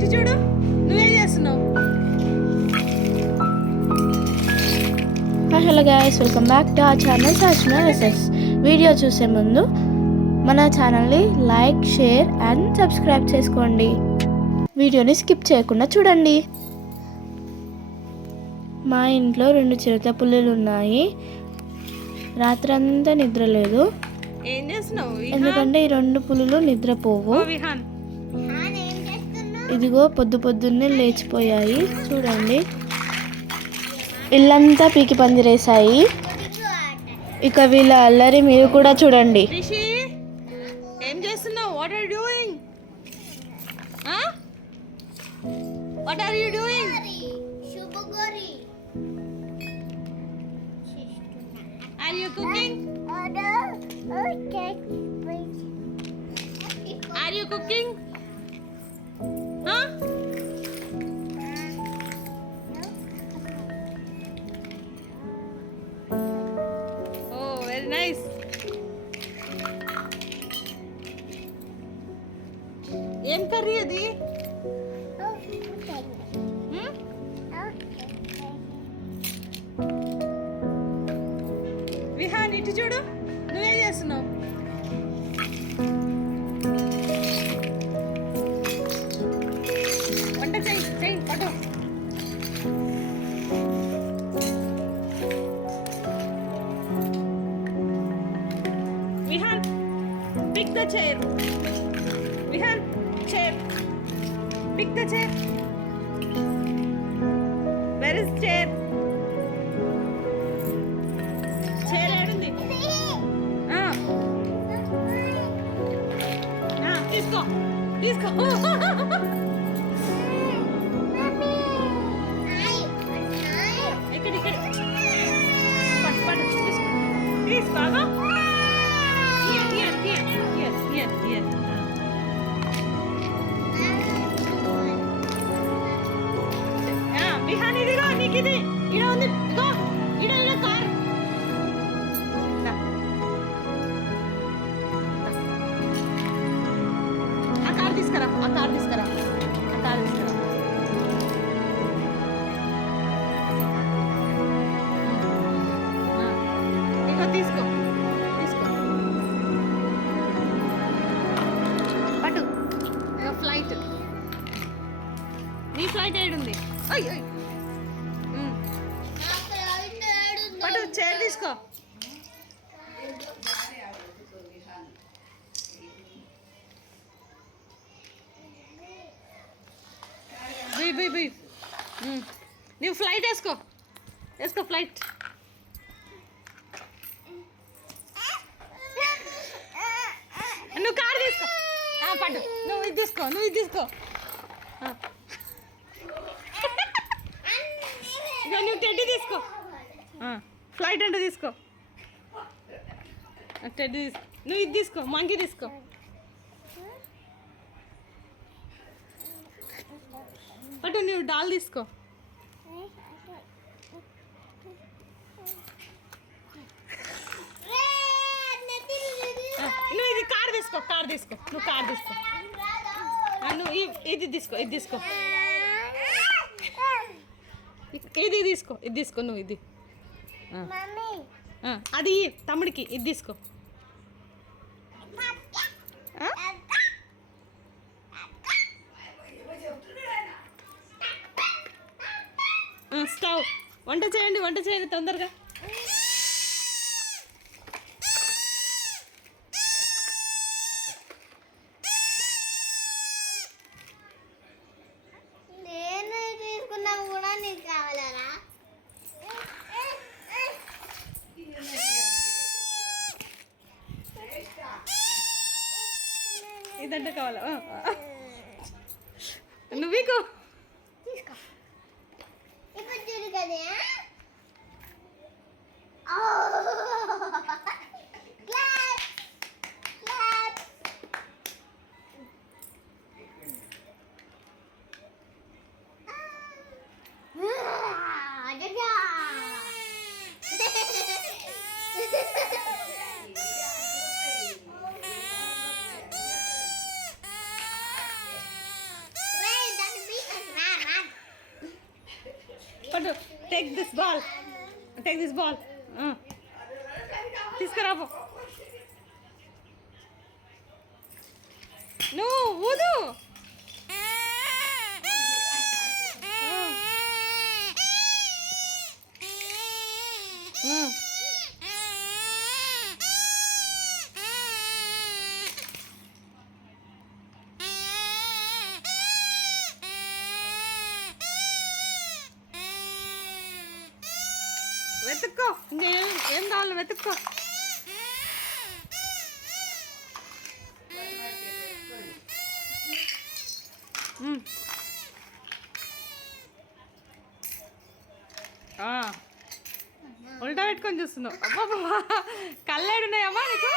ఇటు చూడు, నువ్వేం చేస్తున్నావు? Hello guys, welcome back to our channel Sushma SS. Video చూసే ముందు మన ఛానల్ని లైక్, షేర్ అండ్ సబ్స్క్రైబ్ చేసుకోండి. వీడియోని స్కిప్ చేయకుండా చూడండి. మా ఇంట్లో 2 చిరుత పులులు ఉన్నాయి. రాత్రంతా నిద్ర లేదు. ఏం చేస్తున్నావు? ఎందుకంటే ఈ 2 పులులు నిద్రపోవు. విహాన్, ఇదిగో పొద్దున్నే లేచిపోయాయి. చూడండి, ఇల్లంతా పీకి పందిరేసాయి. ఇక వీళ్ళ అల్లరి మీరు కూడా చూడండి. రిషి, ఏం చేస్తున్నావు? What are doing? What are you doing? Are you cooking? Are you cooking? Oh, very nice. ఏం కర్రీ అది? విహాన్, ఇటు చూడు, నువ్వేం చేస్తున్నావు? వంట చెయ్యి పట్టు. Vihaan, pick the chair. Vihaan, chair. Pick the chair. Where is chair? chair ఏడుంది? తీసుకో. ఇక్కడ పట్టు తీసుకోగా. విహాన్, ఇదిగో నీకు ఇది ఇడ ఉంది. ఇగో ఇడ కార్. ఆ కార్ తీసుకురా. ఇగో తీసుకో. పట్టు. ఫ్లైట్. నీ ఫ్లైట్ ఏడుంది? పట్టు, చైర్ తీసుకో. బుయ్. నువ్వు ఫ్లైట్ వేసుకో ఫ్లైట్. నువ్వు కార్ తీసుకో. పట్టు, నువ్వు ఇది తీసుకో. నువ్వు టెడ్డీ తీసుకో. ఫ్లైట్ అంటే తీసుకో. టెడ్డీ తీసుకో. నువ్వు ఇది తీసుకో. మంకీ తీసుకో. పట్టు, నువ్వు డాల్ తీసుకో. నువ్వు ఇది కార్ తీసుకో. నువ్వు కార్ తీసుకో. నువ్వు ఇది తీసుకో. ఇది తీసుకో. నువ్వు ఇది అది తమ్ముడికి ఇది తీసుకో. స్టవ్. వంట చేయండి తొందరగా. ఇదంటే కావాలా? నువ్వు పట్టు. Take this ball. తీసుకురాబో. నువ్వు ఊదు. వెతుక్కో. ఏం కావాలి వెతుక్కో. ఉల్టా పెట్టుకొని చూస్తున్నావు. అబ్బా కళ్ళేడున్నాయమ్మా నీకు?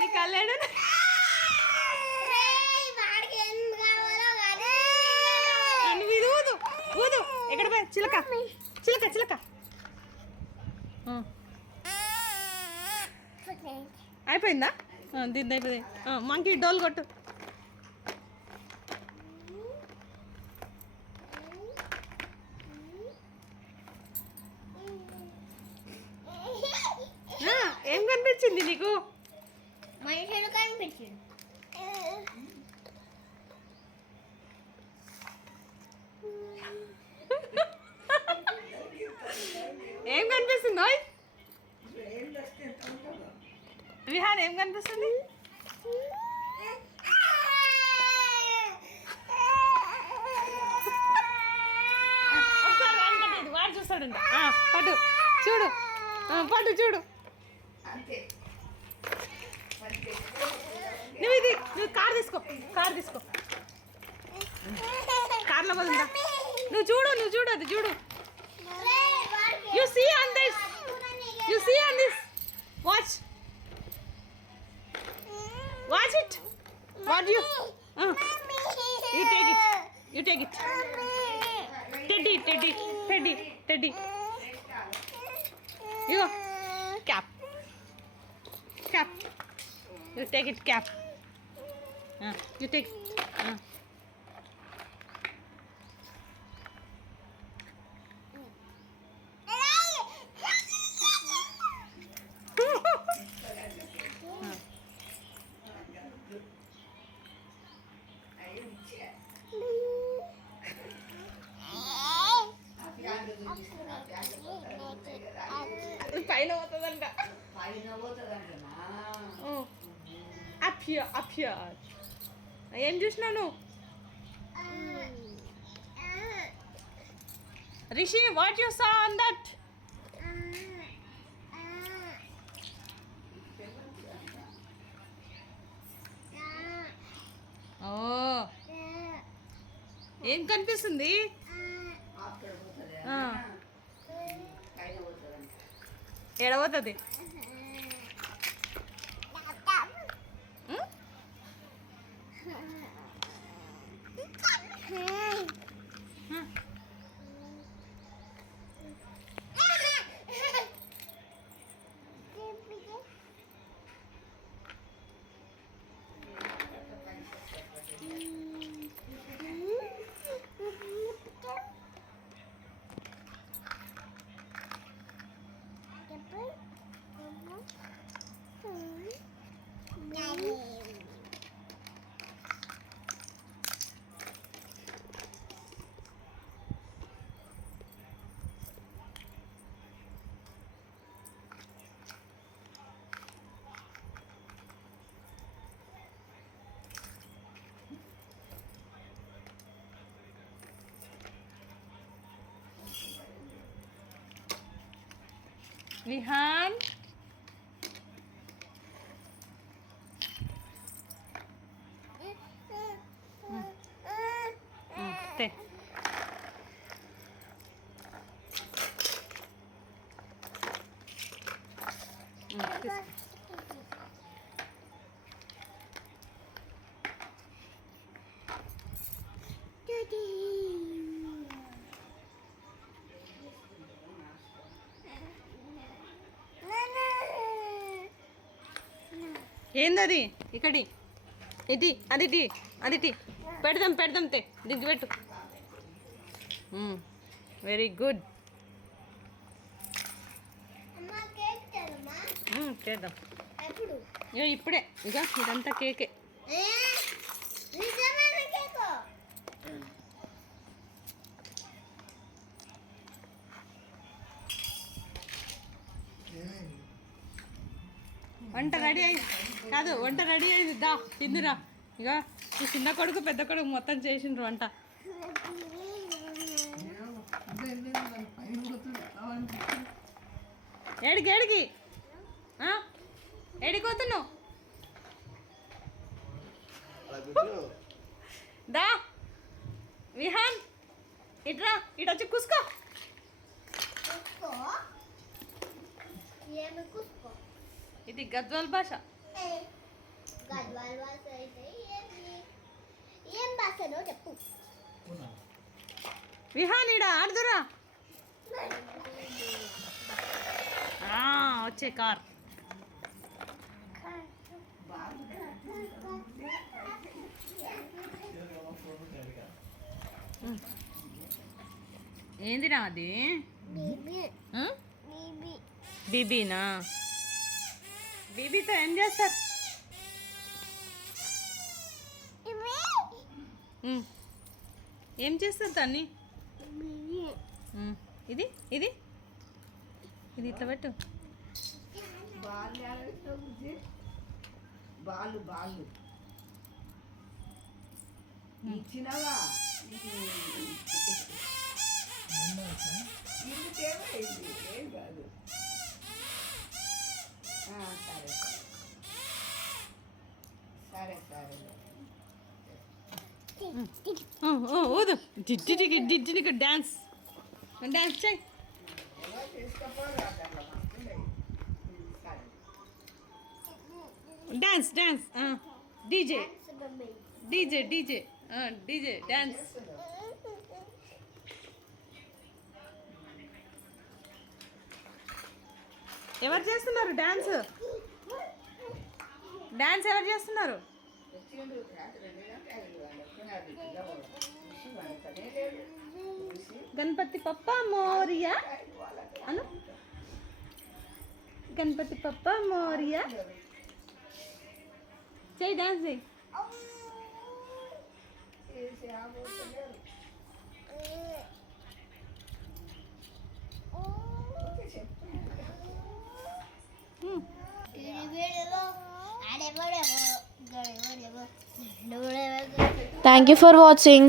నీ కళ్ళేడు. నువ్వు ఇది ఊదు ఊదు. ఎక్కడ పోయి చిలక చిలక చిలక. అయిపోయిందా? దీన్ని అయిపోయింది. మంకీ డోల్ కొట్టు. ఏం కనిపించింది నీకు? మనుషులు కనిపించింది. ఏం కనిపిస్తుందో? విహాన్ ఏం కనిపిస్తుంది? వాడు చూస్తాడంట. పట్టు చూడు. పట్టు చూడు. నువ్వు కార్ తీసుకో. కార్లో పోతుందా? నువ్వు చూడు అది చూడు. You see on this. Watch it. What you? You take it. Teddy. You cap. You take it, cap. You take. పైన పోతుందంట. అప్పియా ఏం చూసినాను? Rishi, what you saw on that? ఓ ఏం కనిపిస్తుంది? ఎడబోతుంది. Vihan, te. ఏందది? ఇక్కడి ఇది అది పెడదాం దించి పెట్టు. Very good. చేద్దాం. ఎప్పుడు ఇప్పుడే ఇక ఇదంతా కేకే. నిజమైన కేకు. వంట రెడీ అయింది కాదు, వంట రెడీ అయింది. దా తిందిరా. ఇక ఈ చిన్న కొడుకు పెద్ద కొడుకు మొత్తం చేసిండ్రు వంట. ఏడికి ఏడికి ఏడిపోతున్నావు? దా విహాన్ ఇట్రా, ఇటొచ్చి కూసుకో. కుస్కో ఏమి కుస్కో? ఇది గద్వాల్ భాష. గద్వాల్ భాష అయితే ఏం భాషనో చెప్పు. విహాన్ ఇడ ఆడుదురా. వచ్చే కార్. ఏందిరా అది? బీబీనా? బీబీతో ఏం చేస్తారు? ఏం చేస్తారు దాన్ని? ఇది ఇది ఇది ఇట్లా పెట్టు. బాలు బాలు ఇచ్చినవా? ఏం కాదు. సరే సరే సరే. ఊదు జిడ్జికి జిడ్జికి డ్యాన్స్ డ్యాన్స్ చెయ్యి. Dance dance DJ DJ DJ DJ dance. ఎవరు చేస్తున్నారు డ్యాన్స్? డ్యాన్స్ ఎవరు చేస్తున్నారు? గణపతి పప్ప మోరియా అను. గణపతి పప్ప మోరియా చెయ్యి, డ్యాన్స్ చెయ్యి. Thank you for watching.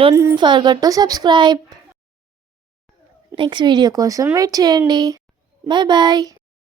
Don't forget to subscribe. Next video కోసం వెయిట్ చేయండి. Bye bye.